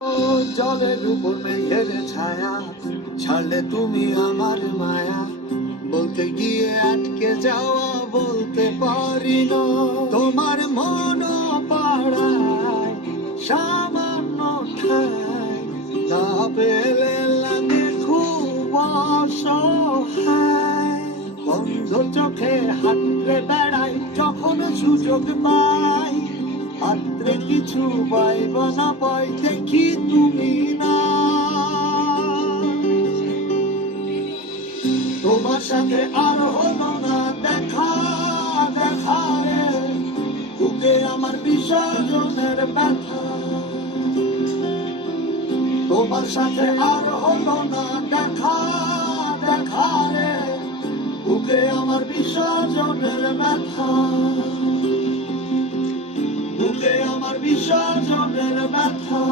ও জলের উপর মেঘের ছায়া, ছাড়লে তুমি আমার মায়া, বলতে গিয়ে আটকে যাওয়া বলতে পারি না। তোমার মন পাড়ায় সামান্য ঠাই না পেলে লাগে খুব অসহায়। বন্ধ চোখে হাতড়ে বেড়াই যখন সুযোগ পাই, হাতড়ে কিছু পাইব না পাই দেখি তুমি না। তোমার সাথে আর হলো না দেখা, দেখা রে বুকে আমার বিসর্জনের ব্যথা। তোমার সাথে আর হলো না দেখা, দেখা রে বুকে আমার বিসর্জনের ব্যথা, বুকে আমার বিসর্জনের ব্যথা।